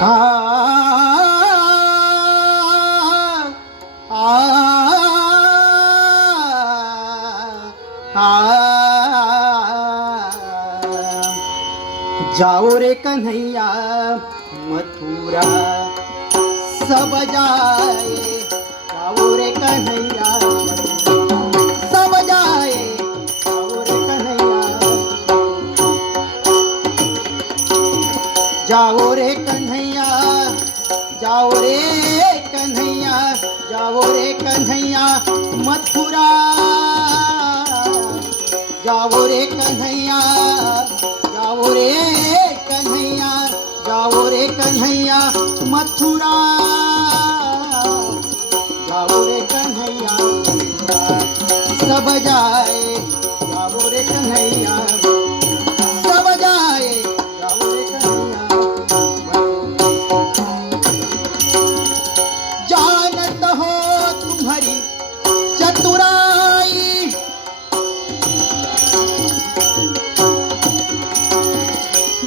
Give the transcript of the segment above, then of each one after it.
आ आ जाओ रे कन्हैया मथुरा सब जाए, जाओ रे कन्हैया सब जाए, जाओ रे कन्हैया, जाओ रे कन्हैया, जाओ रे कन्हैया, जाओ रे कन्हैया मथुरा, जाओ रे कन्हैया, जाओ रे कन्हैया, जाओ रे कन्हैया मथुरा, जाओ रे कन्हैया सब जाए, जाओ रे कन्हैया सब जाए, जाओ रे कन्हैया। जानत हो तुम्हारी चतुराई,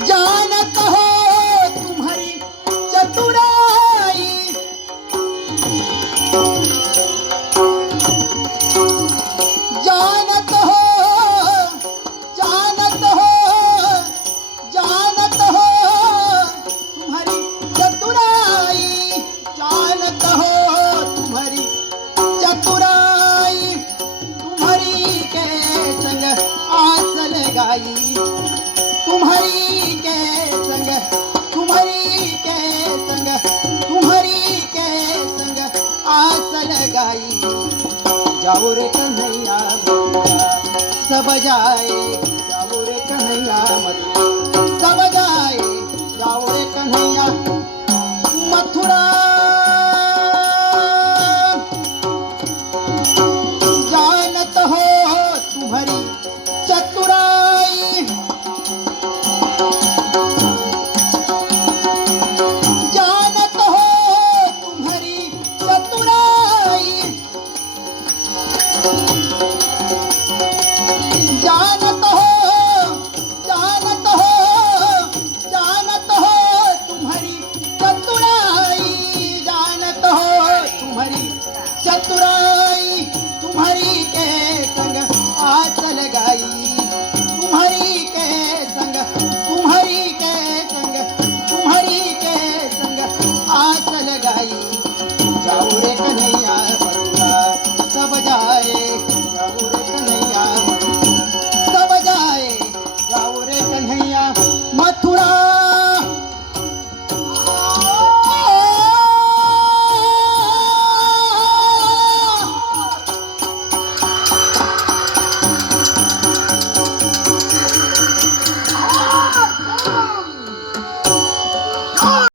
जानत हो तुम्हारी चतुराई, जानत हो, जानत हो, जानत हो तुम्हारी चतुराई, जानत हो तुम्हारी चतुराई, तुम्हारी के संग आस लगाई, तुम्हारी के संग, तुम्हारी के संग, तुम्हारी के संग आस लगाई, जाओ रे कन्हैया सब जाए,